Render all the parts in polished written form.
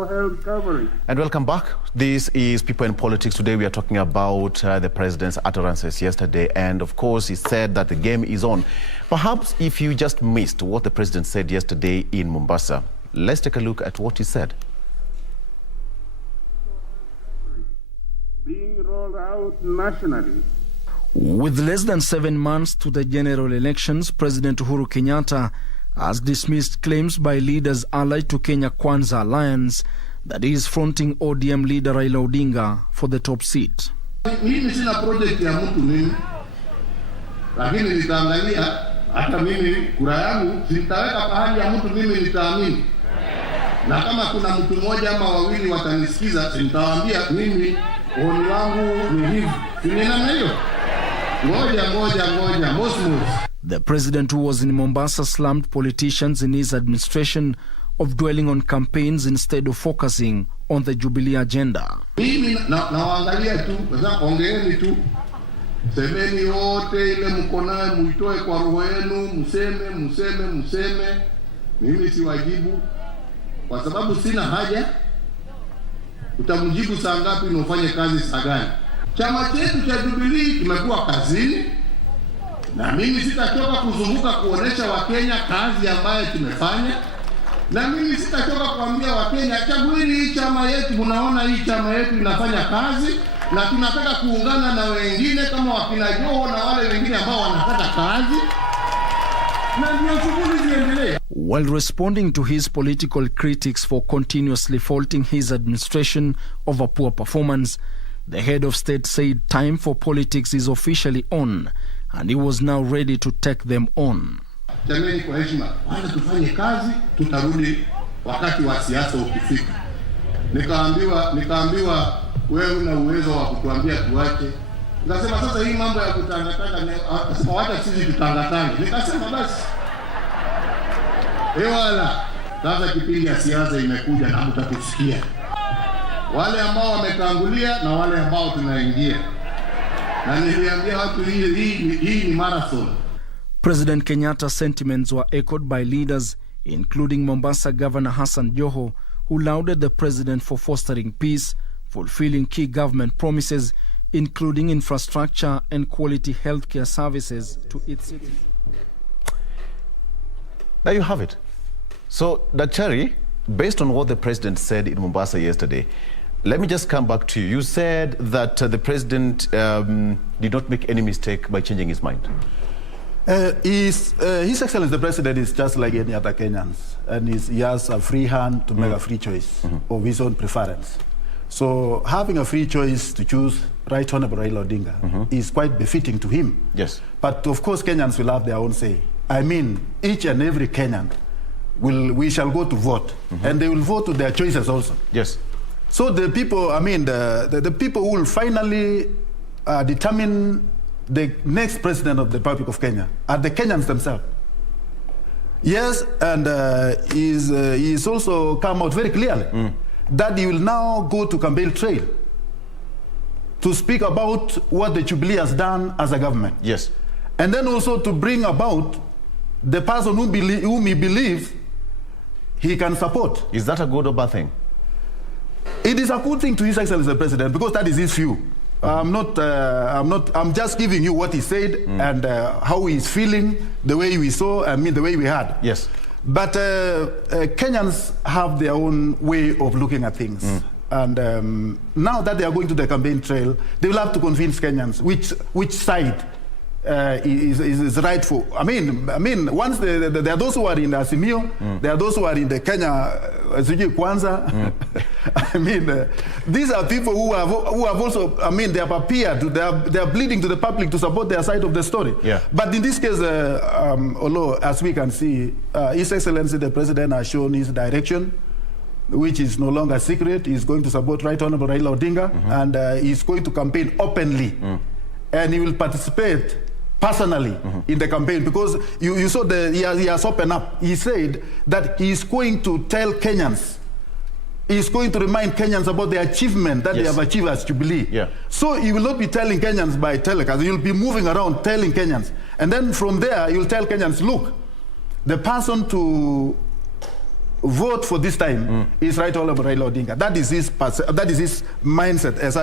national health coverage. And welcome back. This is People in Politics. Today we are talking about the president's utterances yesterday. And of course, he said that the game is on. Perhaps if you just missed what the president said yesterday in Mombasa, let's take a look at what he said. Being rolled out nationally. With less than 7 months to the general elections, President Uhuru Kenyatta has dismissed claims by leaders allied to Kenya Kwanza Alliance that he is fronting ODM leader Raila Odinga for the top seat. Mimi sina project ya mtu mimi, lakini nitaangalia hata mimi kura yangu sitaweka pahali ya mtu mimi nitaamini. Na kama kuna mtu mmoja ama wawili watanisikiza, nitawaambia mimi oni wangu ni hivi. Sinina hiyo. Ngoja, mosmos. The president who was in Mombasa slammed politicians in his administration of dwelling on campaigns instead of focusing on the Jubilee agenda. Mimi nawaangalia tu, ongeeni tu. Semeni wote ile mko nayo muitoe kwa roho yenu, mseme. Mimi siwajibu kwa sababu sina haja. Utamjibu saa ngapi na ufanye kazi saa gani? Chama chetu cha Jubilee kimekuwa kazini. Na mimi sitachoka kuzunguka kuonesha Wakenya kazi ambayo tumefanya. Na mimi sitachoka kuambia Wakenya chagueni hii chama yetu, mnaona hii chama yetu inafanya kazi na tunataka kuungana na wengine kama wakina Joho na wale wengine ambao wanataka kazi. Na ndio shughuli ziendelee. While responding to his political critics for continuously faulting his administration over poor performance, the head of state said time for politics is officially on, and he was now ready to take them on. Jamani, kwa heshima, wala tufanye kazi, tutarudi wakati wa siasa ukifika. Nikaambiwa wewe una uwezo wa kutuambia tuache. Nikasema sasa hii mambo ya kutangatanga, akasema wacha sisi tutangatange. Nikasema basi. Wala sasa kipindi ya siasa imekuja na mtatusikia. Wale ambao wametangulia na wale ambao tunaingia. Na niliambia watu hii ni marathon. President Kenyatta's sentiments were echoed by leaders, including Mombasa Governor Hassan Joho, who lauded the president for fostering peace, fulfilling key government promises, including infrastructure and quality healthcare services to its citizens. There you have it. So, Daktari, based on what the president said in Mombasa yesterday, let me just come back to you. You said that the president did not make any mistake by changing his mind. His Excellency the President is just like any other Kenyans, and he has a free hand to make a free choice of his own preference. So having a free choice to choose Right Honorable Raila Odinga is quite befitting to him. Yes. But of course Kenyans will have their own say. I mean, each and every Kenyan we shall go to vote, and they will vote to their choices also. Yes. So the people, I mean, the people who will finally determine the next president of the Republic of Kenya are the Kenyans themselves. Yes, and he's also come out very clearly that he will now go to campaign trail to speak about what the Jubilee has done as a government. Yes. And then also to bring about the person whom he believes he can support. Is that a good or bad thing? It is a good thing to His Excellency the President because that is his view. I'm just giving you what he said and how he's feeling, the way we saw, the way we had. Yes. But Kenyans have their own way of looking at things. And now that they are going to the campaign trail, they will have to convince Kenyans which side is right for. I mean, once there are those who are in Azimio, there are those who are in the Kenya Kwanza. These are people who have also. They have appeared. They are bleeding to the public to support their side of the story. Yeah. But in this case, Oloo, as we can see, His Excellency the President has shown his direction, which is no longer secret. He's going to support Right Honorable Raila Odinga, and he's going to campaign openly, and he will participate personally in the campaign because you saw he has opened up. He said that he is going to tell Kenyans, he is going to remind Kenyans about the achievement that they have achieved as Jubilee. Yeah. So he will not be telling Kenyans by telecast. He will be moving around telling Kenyans, and then from there he will tell Kenyans, look, the person to vote for this time is Right Honorable Raila Odinga. That is his mindset, as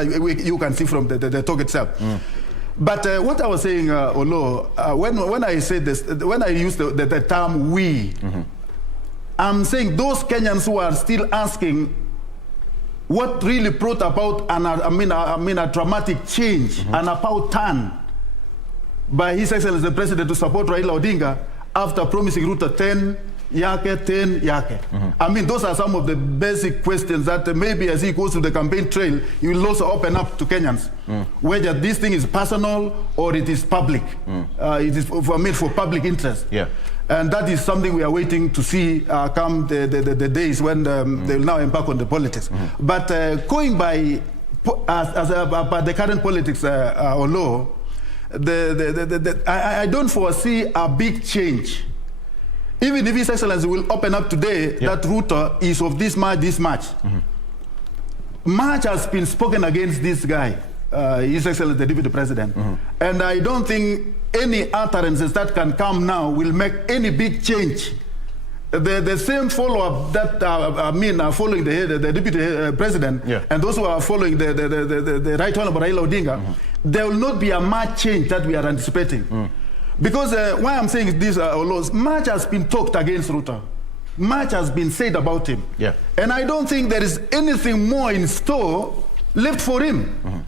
you can see from the talk itself. But what I was saying, Oloo, when I say this, when I use the term we, I'm saying those Kenyans who are still asking what really brought about a dramatic change, an about turn by His Excellency the President to support Raila Odinga after promising Ruto 10 yake. I mean, those are some of the basic questions that maybe as he goes to the campaign trail, he will also open up to Kenyans, whether this thing is personal or it is public. It is for public interest. Yeah. And that is something we are waiting to see come the days when they will now embark on the politics. But going by the current politics, Oloo, I don't foresee a big change. Even if His Excellency will open up today that Ruto is of this much. Much has been spoken against this guy, His Excellency the Deputy President. And I don't think any utterances that can come now will make any big change. The same follow-up that are following the Deputy President and those who are following the Right Honorable Raila Odinga, there will not be a much change that we are anticipating. Because why I'm saying this, much has been talked against Ruto. Much has been said about him. And I don't think there is anything more in store left for him.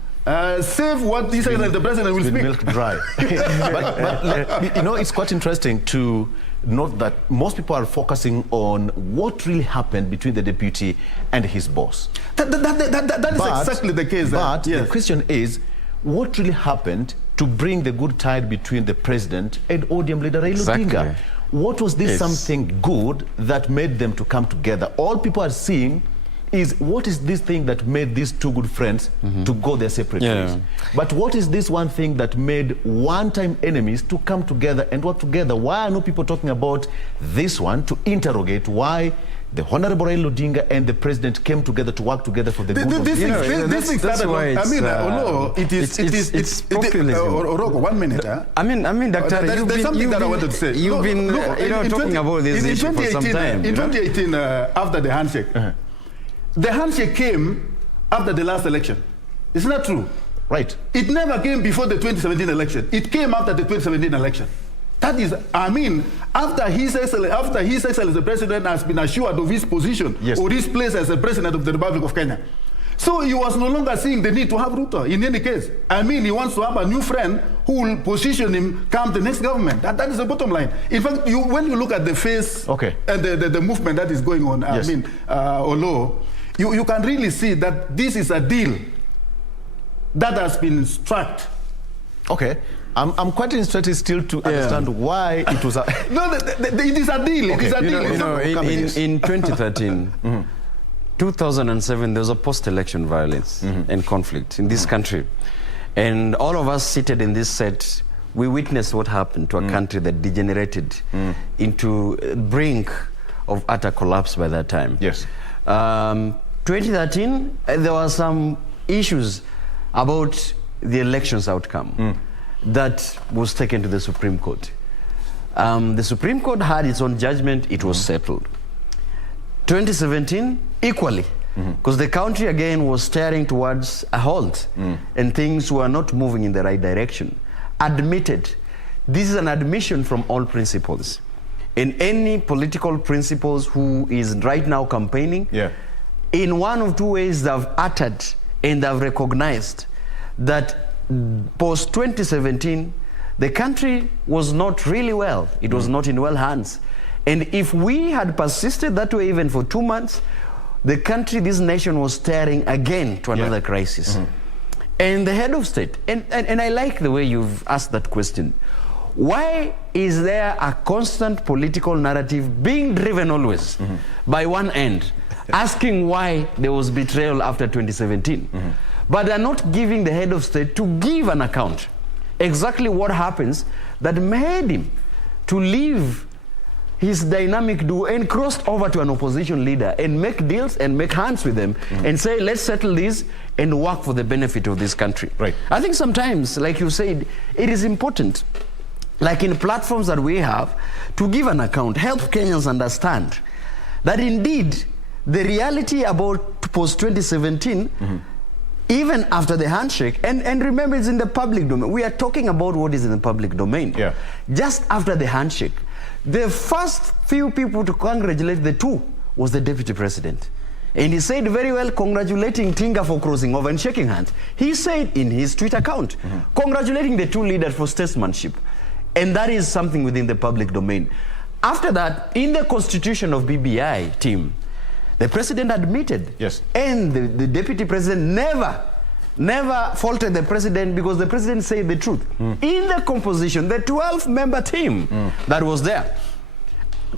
Save what he said that the president will speak. Milk dry. but you know, it's quite interesting to note that most people are focusing on what really happened between the deputy and his boss. That is exactly the case. But the question is, what really happened to bring the good tide between the president and ODM leader Raila Odinga? What was this something good that made them to come together? All people are seeing is what is this thing that made these two good friends to go their separate ways? But what is this one thing that made one-time enemies to come together and work together? Why are no people talking about this one to interrogate why the Honorable Raila Odinga and the president came together to work together for the good of the Oloo, it's populism. Orogo, 1 minute. I mean, Doctor, there's something that I wanted to say. You've been talking about this issue for some time. In 2018, after the handshake, the handshake came after the last election. It's not true. Right. It never came before the 2017 election. It came after the 2017 election. That is, I mean, after His Excellency the President has been assured of his position or his place as the President of the Republic of Kenya. So he was no longer seeing the need to have Ruto in any case. I mean, he wants to have a new friend who will position him come the next government. That is the bottom line. In fact, when you look at the face and the movement that is going on, I mean, Oloo, you can really see that this is a deal that has been struck. Okay. I'm quite interested still to understand why it was a... No, it is a deal. It is a deal. In 2013, 2007, there was a post-election violence and conflict in this country. And all of us seated in this set, we witnessed what happened to a country that degenerated into the brink of utter collapse by that time. 2013, there were some issues about the elections outcome that was taken to the Supreme Court. The Supreme Court had its own judgment, it was settled. 2017, equally, because the country again was staring towards a halt and things were not moving in the right direction. Admitted. This is an admission from all principles. In any political principles who is right now campaigning, in one of two ways they've uttered and they've recognized that post-2017, the country was not really well. It was not in well hands. And if we had persisted that way even for 2 months, the country, this nation was staring again to another crisis. And the head of state, and I like the way you've asked that question. Why is there a constant political narrative being driven always by one end, asking why there was betrayal after 2017? But they're not giving the head of state to give an account. Exactly what happens that made him to leave his dynamic duo and crossed over to an opposition leader and make deals and make hands with them and say, let's settle this and work for the benefit of this country. I think sometimes, like you said, it is important, like in platforms that we have, to give an account, help Kenyans understand that indeed the reality about post-2017, even after the handshake, and remember it's in the public domain. We are talking about what is in the public domain. Yeah. Just after the handshake, the first few people to congratulate the two was the deputy president. And he said very well, congratulating Tinga for crossing over and shaking hands. He said in his Twitter account, congratulating the two leaders for statesmanship. And that is something within the public domain. After that, in the constitution of BBI team, the president admitted, yes, and the deputy president never faulted the president because the president said the truth. In the composition, the 12-member team that was there,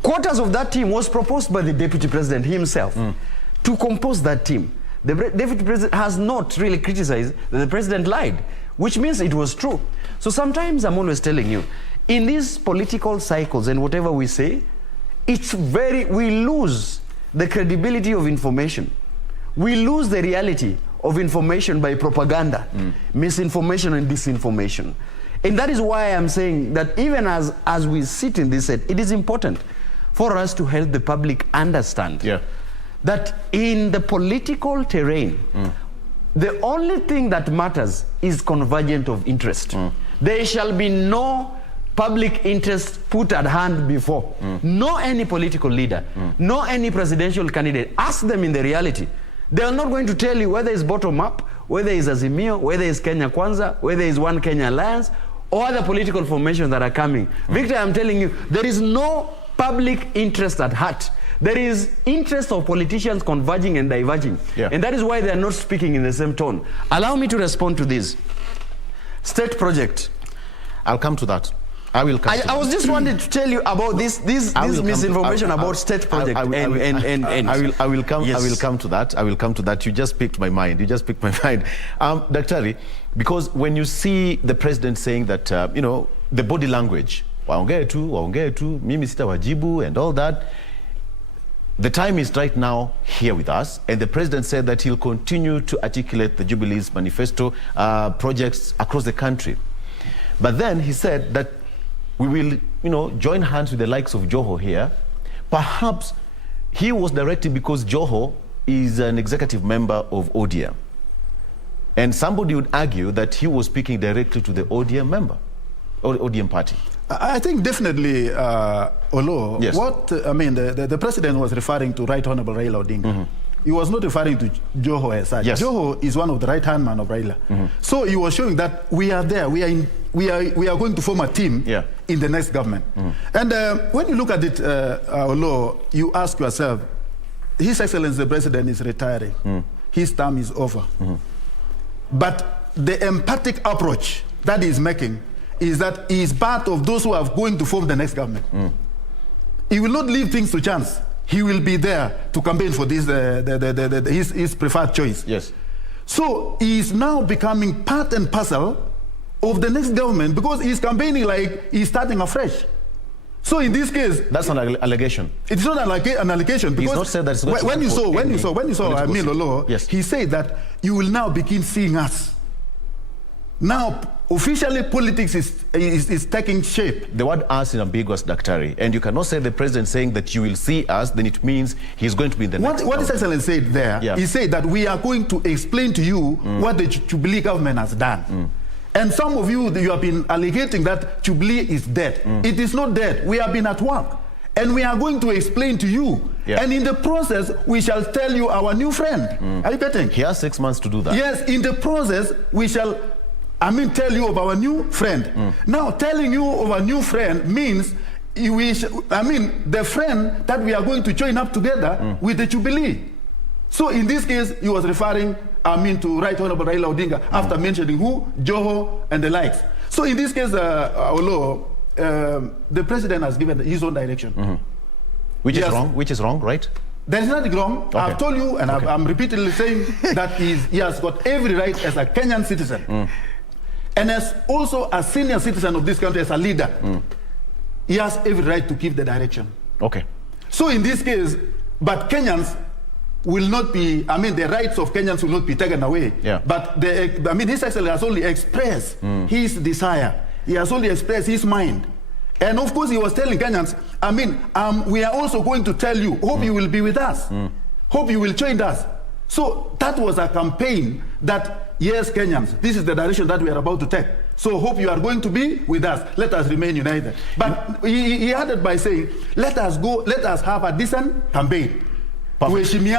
quarters of that team was proposed by the deputy president himself to compose that team. The deputy president has not really criticized that the president lied, which means it was true. So sometimes I'm always telling you, in these political cycles and whatever we say, we lose the credibility of information. We lose the reality of information by propaganda, misinformation and disinformation. And that is why I'm saying that even as we sit in this set, it is important for us to help the public understand that in the political terrain, the only thing that matters is convergence of interest. There shall be no public interest put at hand before. No any political leader, no any presidential candidate. Ask them in the reality. They are not going to tell you whether it's bottom up, whether it's Azimio, whether it's Kenya Kwanza, whether it's One Kenya Alliance, or other political formations that are coming. Victor, I'm telling you, there is no public interest at heart. There is interest of politicians converging and diverging. And that is why they are not speaking in the same tone. Allow me to respond to this. State project. I'll come to that. I will come to that. I was just wanting to tell you about this misinformation about state project. I will come to that. I will come to that. You just picked my mind. Daktari, because when you see the president saying that, the body language, waongee tu, mimi sitawajibu and all that, the time is right now here with us, and the president said that he'll continue to articulate the Jubilee's manifesto projects across the country. But then he said that we will, join hands with the likes of Joho here. Perhaps he was directed because Joho is an executive member of ODM. And somebody would argue that he was speaking directly to the ODM member, or ODM party. I think definitely, Oloo, the president was referring to Right Honorable Raila Odinga. He was not referring to Joho as such. Joho is one of the right-hand man of Raila. So he was showing that we are there, we are going to form a team in the next government. And when you look at it, Oloo, you ask yourself, His Excellency the President is retiring. His term is over. But the emphatic approach that he is making is that he is part of those who are going to form the next government. He will not leave things to chance. He will be there to campaign for this, his preferred choice. So he is now becoming part and parcel of the next government because he's campaigning like he's starting afresh. So in this case, that's an allegation. It's not an allegation because he's not said that it's not when you saw Oloo, he said that you will now begin seeing us. Now, officially, politics is taking shape. The word "us" is ambiguous, Daktari, and you cannot say the president saying that you will see us, then it means he's going to be in the next. What His Excellency said there, he said that we are going to explain to you what the Jubilee government has done. And some of you have been alleging that Jubilee is dead. It is not dead. We have been at work. And we are going to explain to you. And in the process, we shall tell you our new friend. Are you getting? He has 6 months to do that. Yes, in the process, we shall tell you of our new friend. Now, telling you of our new friend means, the friend that we are going to join up together with the Jubilee. So in this case, he was referring, to Right Honorable Raila Odinga after mentioning who? Joho and the likes. So in this case, Oloo, the president has given his own direction. Which is wrong? Which is wrong, right? There is nothing wrong. I've told you, and I'm repeatedly saying that he has got every right as a Kenyan citizen. And as also a senior citizen of this country, as a leader, he has every right to give the direction. So in this case, but Kenyans will not be, the rights of Kenyans will not be taken away. But His Excellency has only expressed his desire. He has only expressed his mind. And of course, he was telling Kenyans, we are also going to tell you, hope you will be with us. Hope you will join us. So that was a campaign that, yes, Kenyans, this is the direction that we are about to take. So hope you are going to be with us. Let us remain united. But he added by saying, let us have a decent campaign. Actually,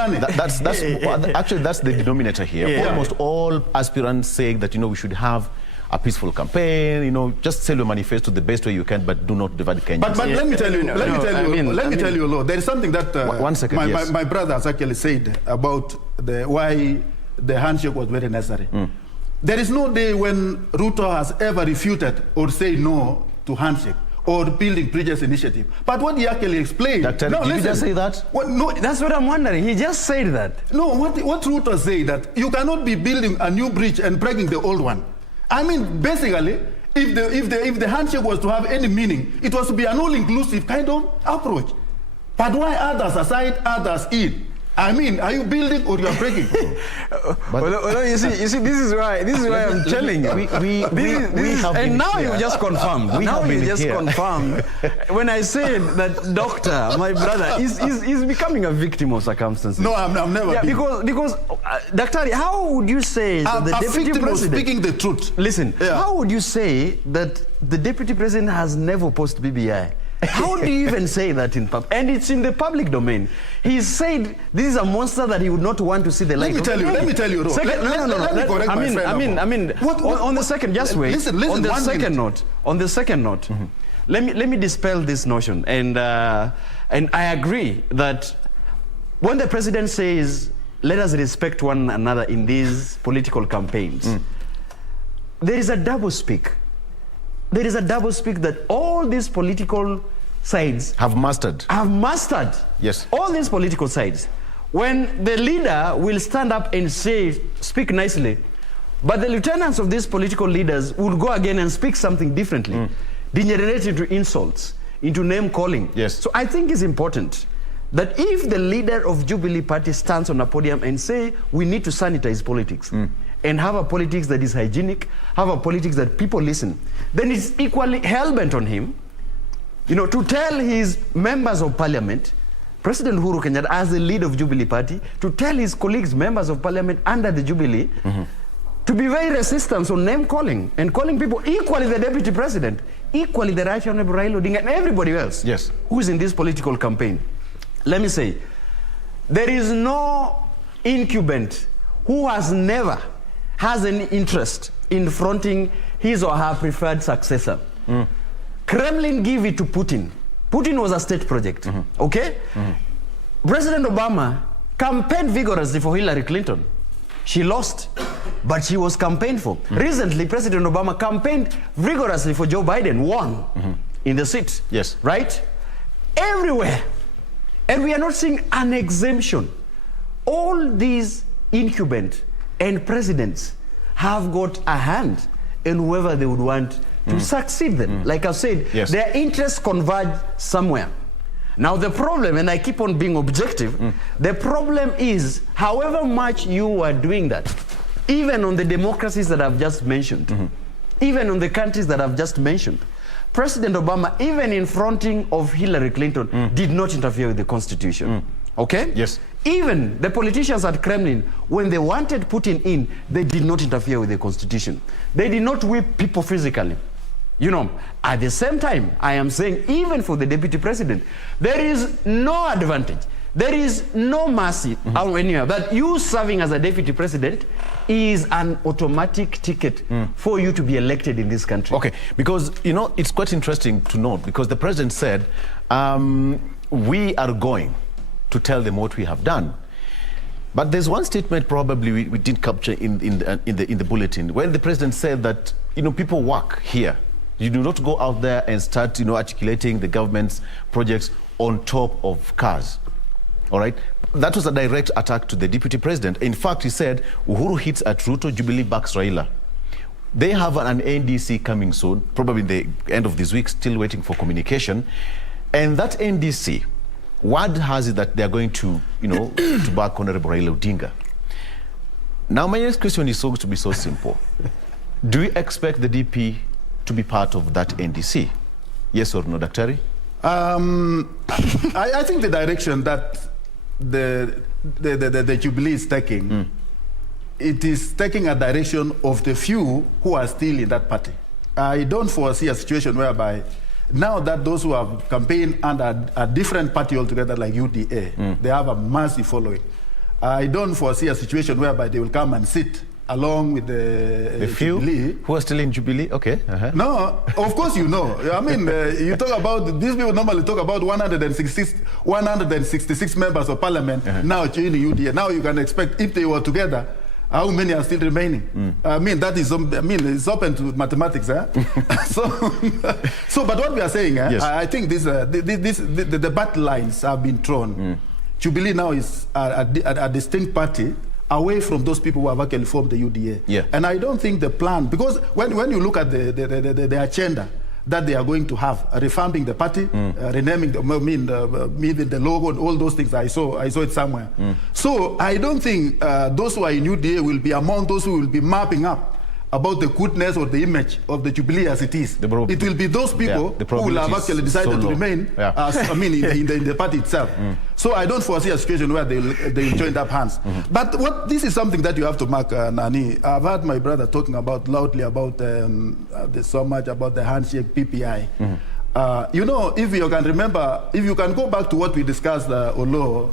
that's the denominator here. Yeah. Almost all aspirants saying that, we should have a peaceful campaign, just sell your manifesto the best way you can, but do not divide Kenyans. But let me tell you, let me tell you, Oloo, there is something that 1 second, yes. my brother has actually said about why the handshake was very necessary. There is no day when Ruto has ever refuted or said no to handshake or building bridges initiative. But what he actually explained... Did you just say that? No, that's what I'm wondering. He just said that. No, what Ruto said, that you cannot be building a new bridge and breaking the old one. Basically, if the handshake was to have any meaning, it was to be an all-inclusive kind of approach. But why others aside, others in? Are you building or you are breaking? You see, this is why I'm telling you. And now you just confirmed. Confirmed when I said that doctor, my brother, is becoming a victim of circumstances. No, I'm never. Yeah, because Dr. How would you say that the deputy president speaking the truth? Listen, how would you say that the deputy president has never posted BBI? How do you even say that in public? And it's in the public domain. He said this is a monster that he would not want to see the light. Let me tell you. On the second, just wait. Listen, on the second note, let me dispel this notion. And I agree that when the president says, let us respect one another in these political campaigns, there is a double speak. There is a double speak that all these political sides have mastered. Yes. All these political sides. When the leader will stand up and speak nicely, but the lieutenants of these political leaders will go again and speak something differently, degenerate into insults, into name calling. Yes. So I think it's important that if the leader of Jubilee Party stands on a podium and say we need to sanitize politics, and have a politics that is hygienic, have a politics that people listen, then it's equally hell-bent on him, to tell his members of parliament, President Uhuru Kenyatta as the leader of Jubilee Party, to tell his colleagues, members of parliament under the Jubilee, to be very resistant on name calling and calling people equally the deputy president, equally the Right Honorable Raila Odinga and everybody else who is in this political campaign. Let me say, there is no incumbent who has an interest in fronting his or her preferred successor. Kremlin gave it to Putin. Putin was a state project, okay? President Obama campaigned vigorously for Hillary Clinton. She lost, but she was campaigned for. Recently, President Obama campaigned vigorously for Joe Biden, won in the seat. Yes. Right? Everywhere. And we are not seeing an exemption. All these incumbents and presidents have got a hand in whoever they would want to succeed them. Like I've said, their interests converge somewhere. Now the problem, and I keep on being objective, the problem is, however much you are doing that, even on the democracies that I've just mentioned, even on the countries that I've just mentioned, President Obama, even in fronting of Hillary Clinton, did not interfere with the Constitution. Okay? Yes. Even the politicians at Kremlin, when they wanted Putin in, they did not interfere with the Constitution. They did not whip people physically. At the same time, I am saying, even for the deputy president, there is no advantage. There is no mercy anywhere. That you serving as a deputy president is an automatic ticket for you to be elected in this country. Okay, because, it's quite interesting to note, because the president said, we are going to tell them what we have done. But there's one statement probably we didn't capture in the bulletin, when the president said that, people work here. You do not go out there and start, articulating the government's projects on top of cars. All right? That was a direct attack to the deputy president. In fact, he said, Uhuru hits at Ruto, Jubilee backs Raila. They have an NDC coming soon, probably the end of this week, still waiting for communication. And that NDC, word has it that they are going to, to back Honorable Raila Odinga. Now, my next question is going to be so simple. Do you expect the DP to be part of that NDC? Yes or no, Daktari? I think the direction that the Jubilee is taking, it is taking a direction of the few who are still in that party. I don't foresee a situation whereby now that those who have campaigned under a different party altogether, like UDA, they have a massive following. I don't foresee a situation whereby they will come and sit along with the few Jubilee. Who are still in Jubilee? Okay. No, of course you know. I mean, you talk about, these people normally talk about 166 members of parliament now joining UDA. Now you can expect, if they were together, how many are still remaining? I mean, that is, it's open to mathematics. So, but what we are saying, yes. I think the battle lines have been thrown. Jubilee now is a distinct party away from those people who have actually formed the UDA. Yeah. And I don't think the plan, because when you look at the agenda that they are going to have, revamping the party, renaming, even the logo and all those things, I saw it somewhere. So I don't think those who are in UDA will be among those who will be mapping up about the goodness or the image of the Jubilee as it is. It will be those people who will have actually decided to remain as, in the party itself. So I don't foresee a situation where they will join up hands. But this is something that you have to mark, Nani. I've heard my brother talking about loudly about so much about the handshake PPI. You know, if you can remember, if you can go back to what we discussed, Oloo,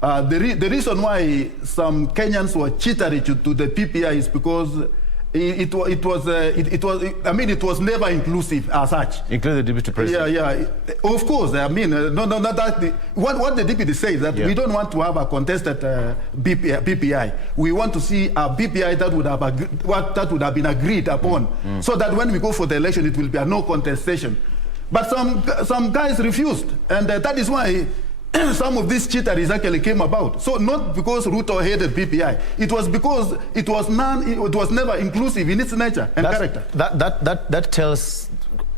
the reason why some Kenyans were jittery to the PPI is because it was never inclusive as such. Including the deputy president. Yeah. Of course. I mean, what the deputy says that we don't want to have a contested PPI. We want to see a PPI that would have been agreed upon, so that when we go for the election, it will be a no contestation. But some guys refused, and that is why some of these cheateries actually came about. So not because Ruto hated PPI, it was because it was never inclusive in its nature and character. That tells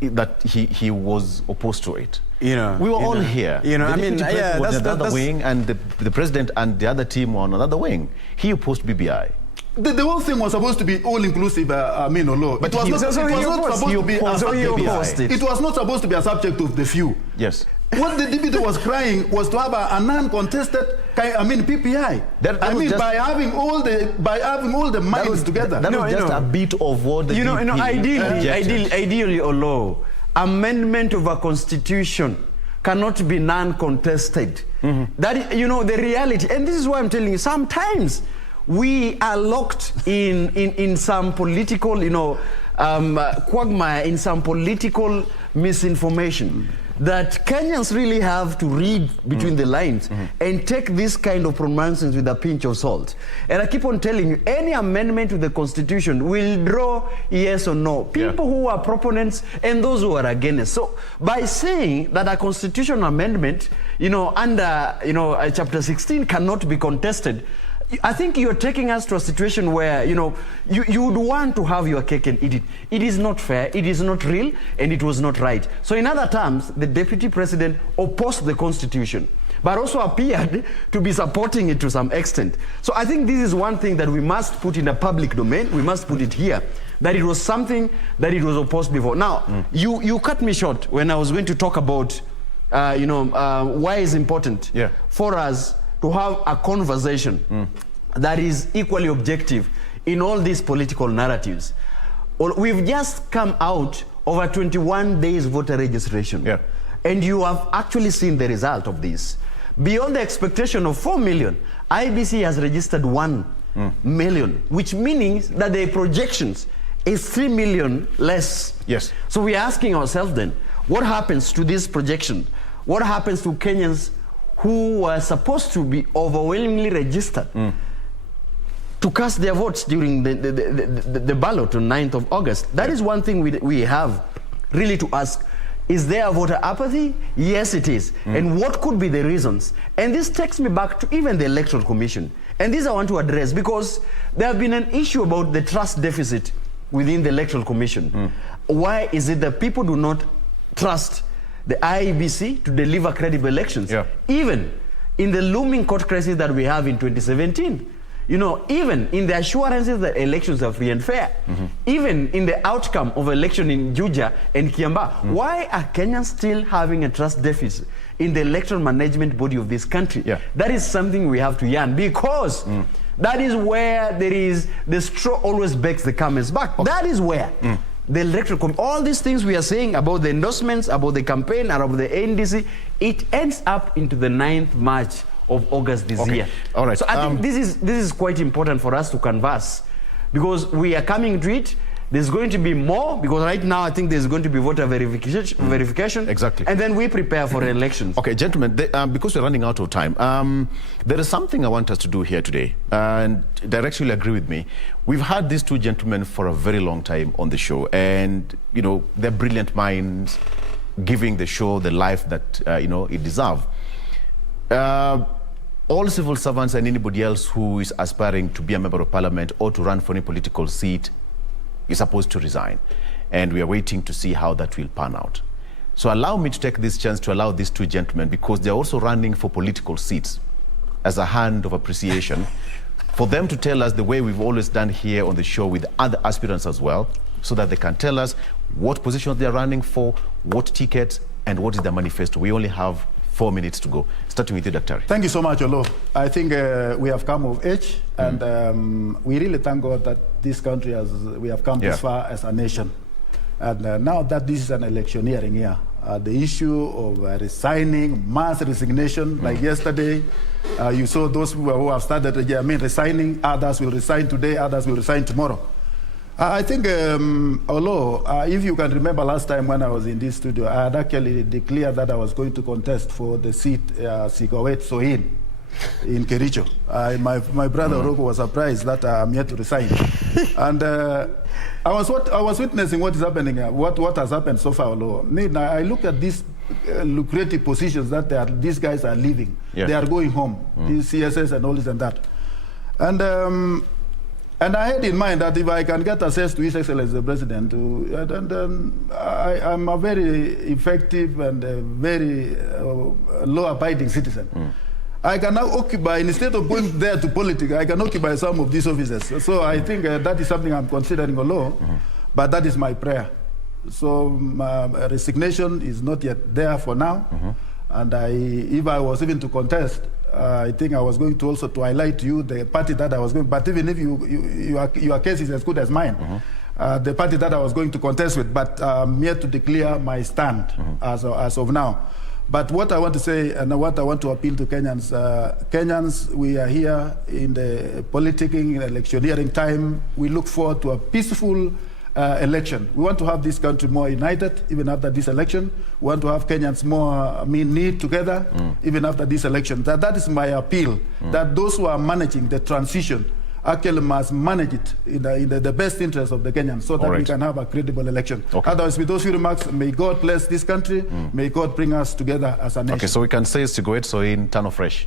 that he was opposed to it. You know, we were all here. You know, I mean, was on the other wing, and the president and the other team were on another wing. He opposed BBI. The whole thing was supposed to be all inclusive, Oloo. But it was not supposed to be a subject of the few. Yes. What the deputy was crying was to have a non-contested, PPI. By having all the minds together. That was just a bit of what the ideally, Oloo, amendment of a constitution cannot be non-contested. That, the reality, and this is why I'm telling you, sometimes we are locked in some political, quagmire, in some political misinformation. That Kenyans really have to read between the lines and take this kind of pronouncements with a pinch of salt. And I keep on telling you, any amendment to the Constitution will draw yes or no. People who are proponents and those who are against. So by saying that a constitutional amendment, under Chapter 16 cannot be contested, I think you're taking us to a situation where, you would want to have your cake and eat it. It is not fair, it is not real, and it was not right. So in other terms, the deputy president opposed the constitution, but also appeared to be supporting it to some extent. So I think this is one thing that we must put in a public domain, we must put it here, that it was something that it was opposed before. Now, you cut me short when I was going to talk about, why it's important for us to have a conversation that is equally objective in all these political narratives. We've just come out of a 21 days voter registration. And you have actually seen the result of this. Beyond the expectation of 4 million, IBC has registered 1 million, which means that the projections is 3 million less. Yes. So we're asking ourselves then, what happens to this projection? What happens to Kenyans who were supposed to be overwhelmingly registered to cast their votes during the ballot on 9th of August? That is one thing we have really to ask. Is there a voter apathy? Yes, it is. And what could be the reasons? And this takes me back to even the Electoral Commission. And this I want to address because there have been an issue about the trust deficit within the Electoral Commission. Why is it that people do not trust the IEBC to deliver credible elections? Even in the looming court crisis that we have in 2017. you know, even in the assurances that elections are free and fair, even in the outcome of election in Juja and Kiamba, why are Kenyans still having a trust deficit in the electoral management body of this country? Yeah. That is something we have to yarn, because that is where there is, the straw always begs the camel's back. That is where the electoral, all these things we are saying about the endorsements, about the campaign, and about the NDC, it ends up into the 9th March of August this year. All right. So I think this is quite important for us to converse, because we are coming to it. There's going to be more, because right now I think there's going to be voter verification. Exactly. And then we prepare for elections. Okay, gentlemen, because we're running out of time, there is something I want us to do here today, and Director will agree with me. We've had these two gentlemen for a very long time on the show, and, you know, they're brilliant minds, giving the show the life that, you know, it deserves. All civil servants and anybody else who is aspiring to be a member of parliament or to run for any political seat is supposed to resign. And we are waiting to see how that will pan out. So allow me to take this chance to allow these two gentlemen, because they're also running for political seats, as a hand of appreciation, for them to tell us the way we've always done here on the show with other aspirants as well, so that they can tell us what positions they're running for, what tickets, and what is their manifesto. We only have 4 minutes to go. Starting with you, Dr. Thank you so much, Oloo. I think we have come of age, and we really thank God that this country we have come this far as a nation. And now that this is an electioneering year, the issue of resigning, mass resignation, like yesterday, you saw those who have started resigning, others will resign today, others will resign tomorrow. I think, although, if you can remember last time when I was in this studio, I had actually declared that I was going to contest for the seat Sikowet Soin in Kericho. My brother Orogo was surprised that I'm here to resign. And I was witnessing what is happening, what has happened so far, although I look at these lucrative positions that these guys are leaving. They are going home, these CSS and all this and that. And I had in mind that if I can get access to His Excellency the President, I'm a very effective and a very law-abiding citizen. I can now occupy, instead of going there to politics, I can occupy some of these offices. So I think that is something I'm considering a law, but that is my prayer. So my resignation is not yet there for now. And if I was even to contest, I think I was going to also to highlight to you the party that I was going, but even if your case is as good as mine, the party that I was going to contest with, but I'm here to declare my stand as of now. But what I want to say and what I want to appeal to Kenyans, Kenyans, we are here in the politicking, electioneering time. We look forward to a peaceful election. We want to have this country more united, even after this election. We want to have Kenyans more knit together, even after this election. That is my appeal, that those who are managing the transition actually must manage it in the best interest of the Kenyans, so that we can have a credible election. Otherwise, with those few remarks, may God bless this country, may God bring us together as a nation. Okay, so we can say Sigouet Soin, turn of fresh.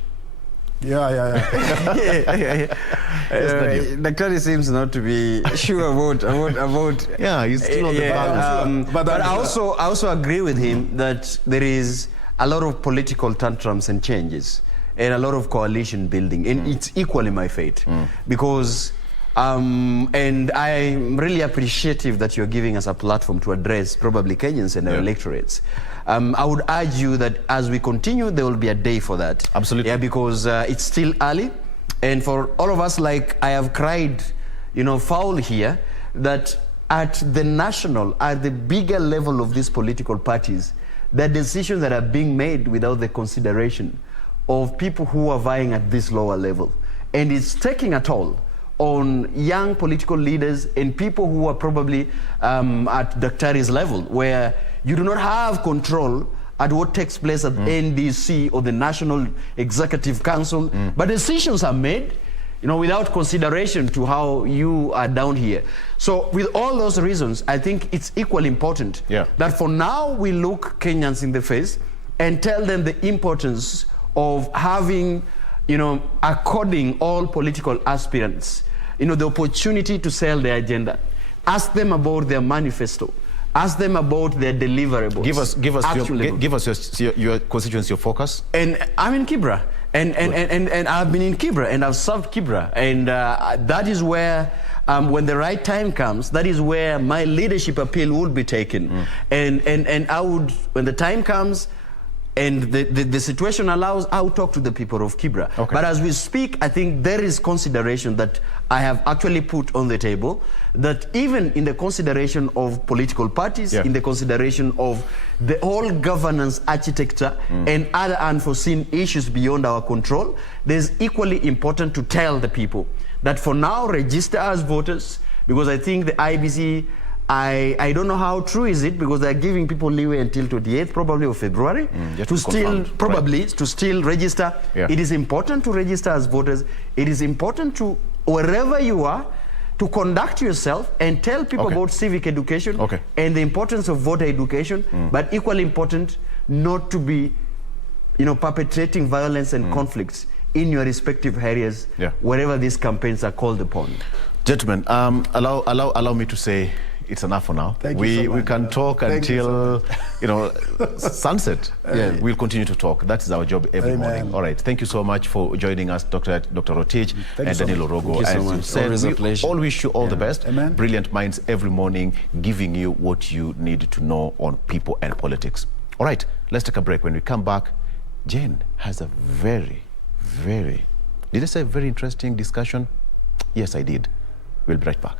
Dr. seems not to be sure about yeah, he's still on the balance. But I also agree with him that there is a lot of political tantrums and changes and a lot of coalition building, and it's equally my fate, because and I'm really appreciative that you're giving us a platform to address probably Kenyans and their electorates. I would urge you that as we continue, there will be a day for that. Absolutely. Yeah, because it's still early, and for all of us, like I have cried, foul here, that at the national, at the bigger level of these political parties, the decisions that are being made without the consideration of people who are vying at this lower level. And it's taking a toll on young political leaders and people who are probably at Daktari's level, where you do not have control at what takes place at NDC or the National Executive Council, but decisions are made without consideration to how you are down here. So with all those reasons, I think it's equally important that for now we look Kenyans in the face and tell them the importance of having, according all political aspirants, the opportunity to sell their agenda. Ask them about their manifesto. Ask them about their deliverables. Give us your constituency, your focus. And I'm in Kibra. And I've been in Kibra, and I've served Kibra, and that is where, when the right time comes, that is where my leadership appeal would be taken. And I would, when the time comes, and the situation allows, I'll talk to the people of Kibra. Okay. But as we speak, I think there is consideration that I have actually put on the table, that even in the consideration of political parties, in the consideration of the whole governance architecture and other unforeseen issues beyond our control, there's equally important to tell the people that for now, register as voters, because I think the IBC, I don't know how true is it, because they're giving people leeway until 28th probably of February to still to still register. It is important to register as voters. It is important to, wherever you are, to conduct yourself and tell people about civic education and the importance of voter education, but equally important not to be, perpetrating violence and conflicts in your respective areas, wherever these campaigns are called upon. Gentlemen, allow me to say it's enough for now. We can talk until sunset. We'll continue to talk. That is our job every morning. All right. Thank you so much for joining us, Dr. Rotich and Daniel Orogo. As you said, we all wish you all the best. Amen. Brilliant minds every morning, giving you what you need to know on people and politics. All right. Let's take a break. When we come back, Jane has a very did I say very interesting discussion? Yes, I did. We'll be right back.